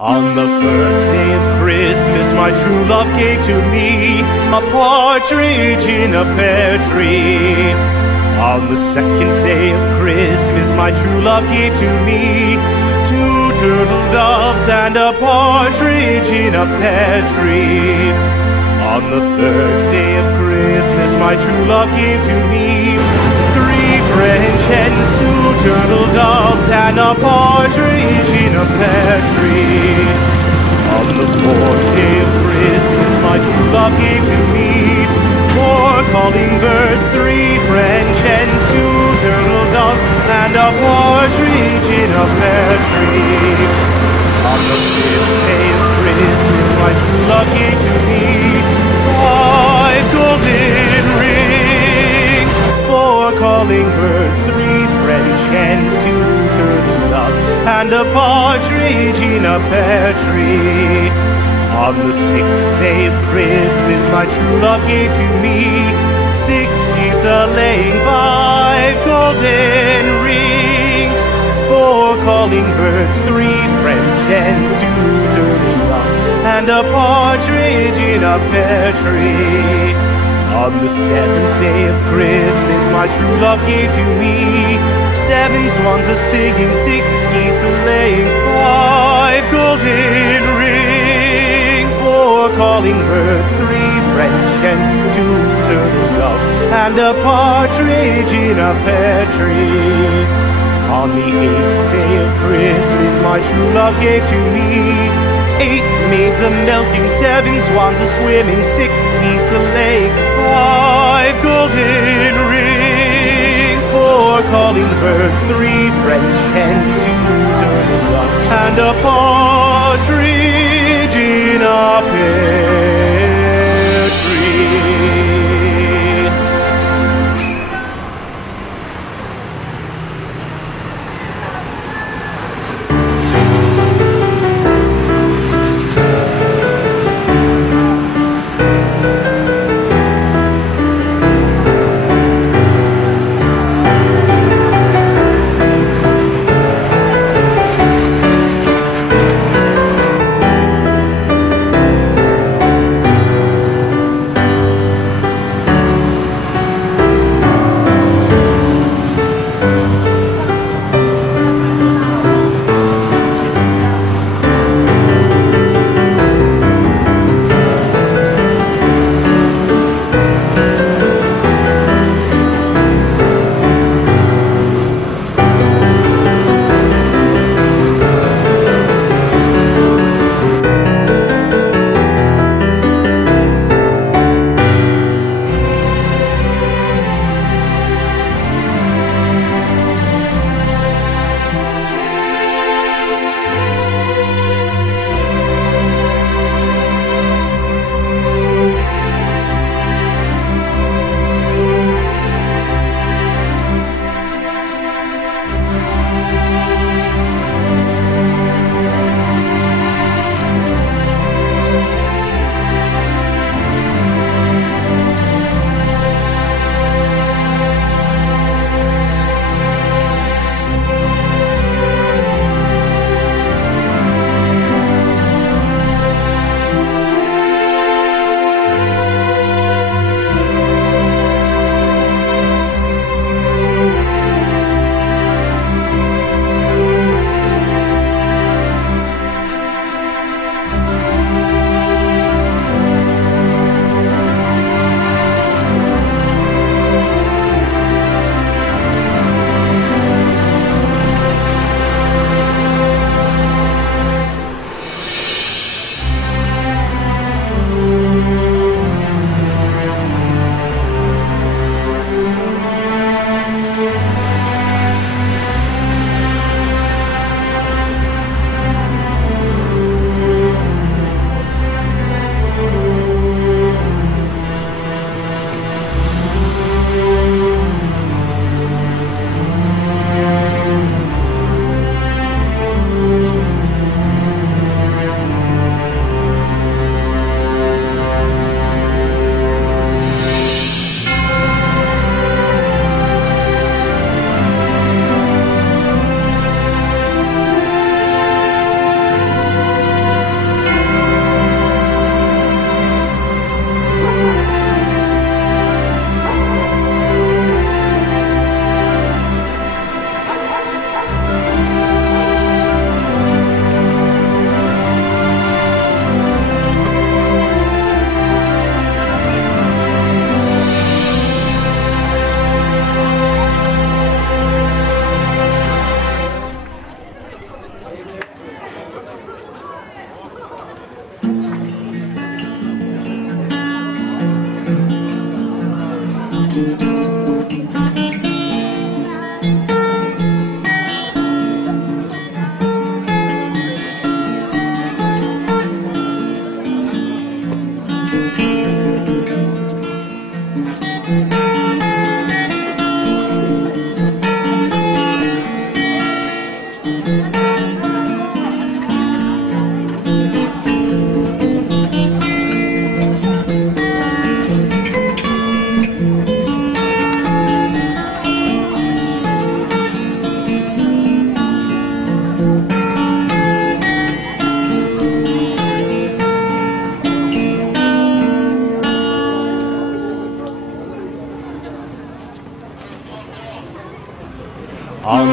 On the first day of Christmas, my true love gave to me a partridge in a pear tree. On the second day of Christmas, my true love gave to me two turtle doves and a partridge in a pear tree. On the third day of Christmas, my true love gave to me three French hens, two turtle doves, and a partridge in a pear tree. On the fourth day of Christmas, my true love gave to me four calling birds, three French hens, two turtle doves, and a partridge in a pear tree. On the fifth day of Christmas, my true love gave to me five golden rings, four calling birds, three French hens, two turtle doves, and a partridge in a pear tree. On the sixth day of Christmas, my true love gave to me six geese a-laying, five golden rings, four calling birds, three French hens, two turtle doves, and a partridge in a pear tree. On the seventh day of Christmas, my true love gave to me seven swans a-singing, six geese a-laying, five golden rings, four calling birds, three French hens, two turtle doves, and a partridge in a pear tree. On the eighth day of Christmas, my true love gave to me eight maids a-milking, seven swans a-swimming, six geese a-laying, five golden rings, four calling birds, three French hens, two turtle doves, and a partridge in a pear tree.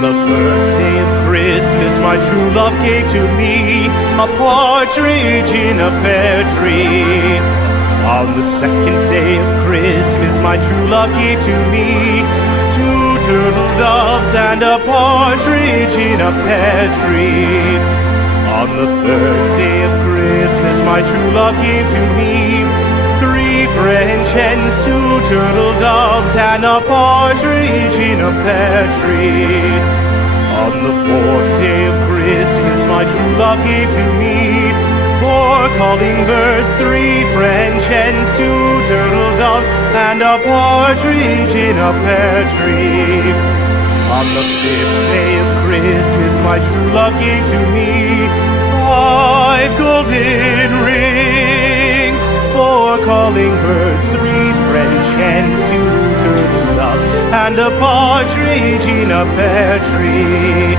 On the first day of Christmas, my true love gave to me a partridge in a pear tree. On the second day of Christmas, my true love gave to me two turtle doves and a partridge in a pear tree. On the third day of Christmas, my true love gave to me three French hens, two turtle doves, and a partridge in a pear tree. On the fourth day of Christmas, my true love gave to me four calling birds, three French hens, two turtle doves, and a partridge in a pear tree. On the fifth day of Christmas, my true love gave to me five golden rings, four calling birds, three French hens, two turtle doves, and a partridge in a pear tree.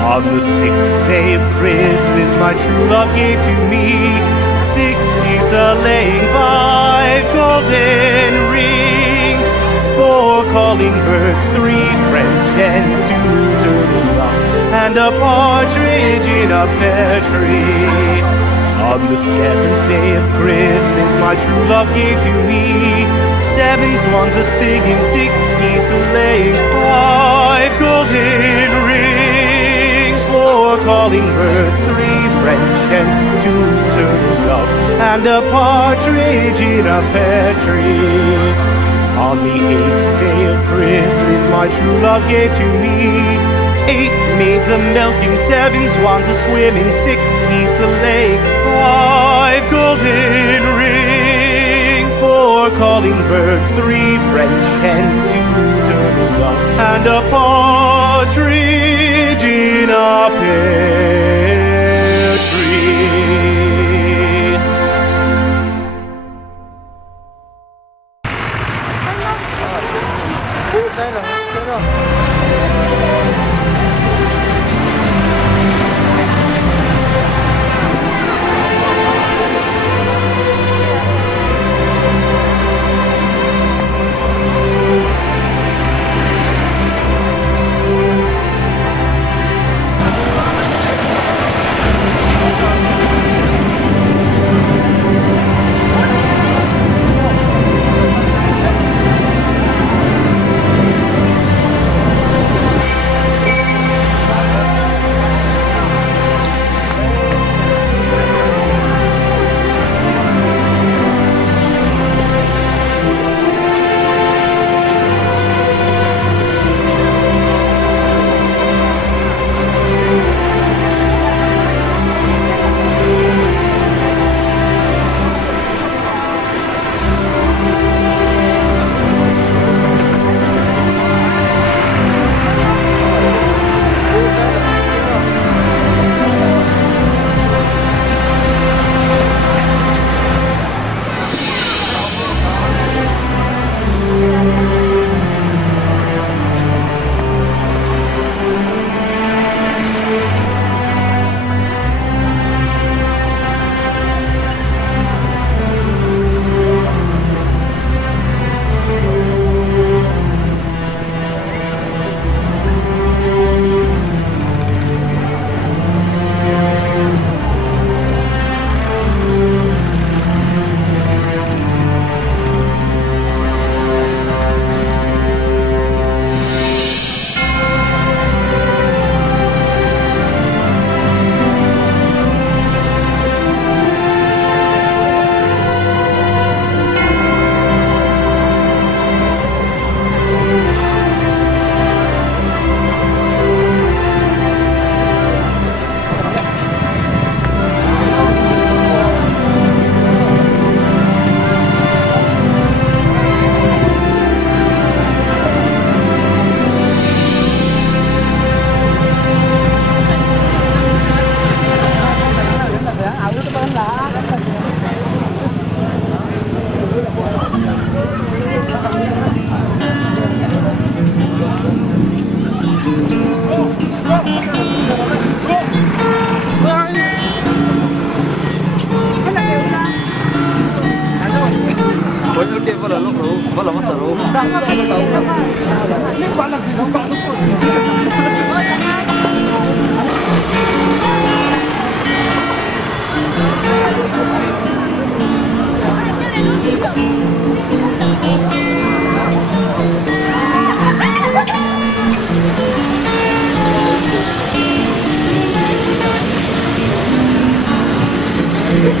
On the sixth day of Christmas, my true love gave to me six geese a-laying, five golden rings, four calling birds, three French hens, two turtle doves, and a partridge in a pear tree. On the seventh day of Christmas, my true love gave to me seven swans a-singing, six geese a-laying, five golden rings, four calling birds, three French hens, two turtle doves, and a partridge in a pear tree. On the eighth day of Christmas, my true love gave to me eight maids a-milking, seven swans a-swimming, six geese a-laying, five golden rings, four calling birds, three French hens, two turtle doves, and a partridge in a pear tree.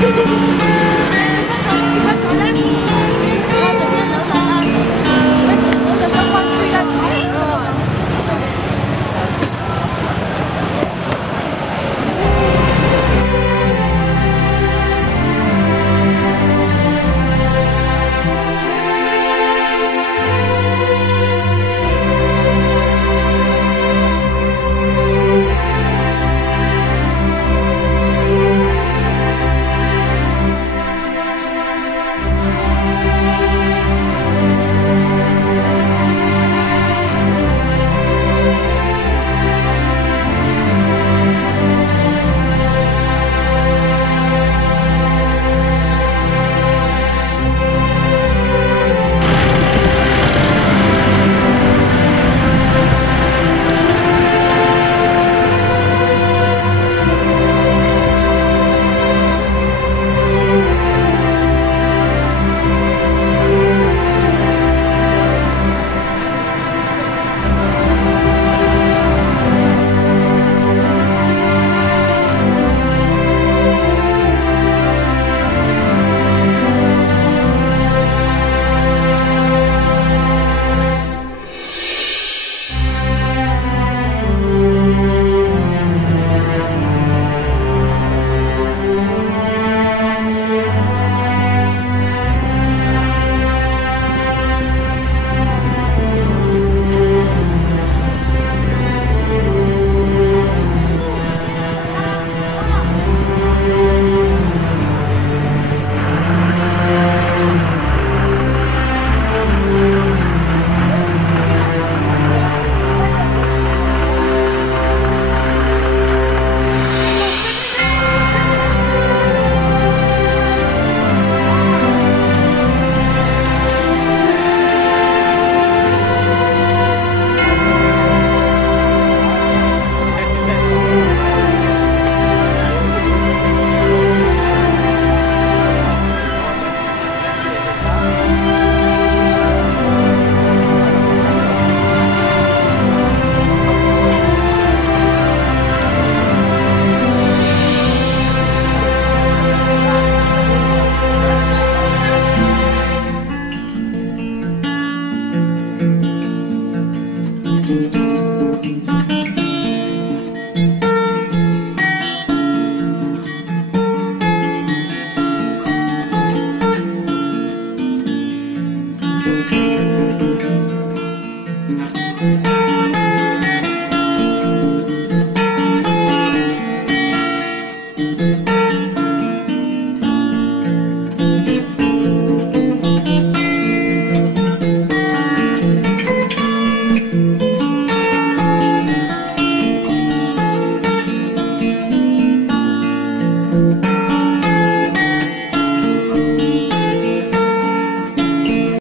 Thank you.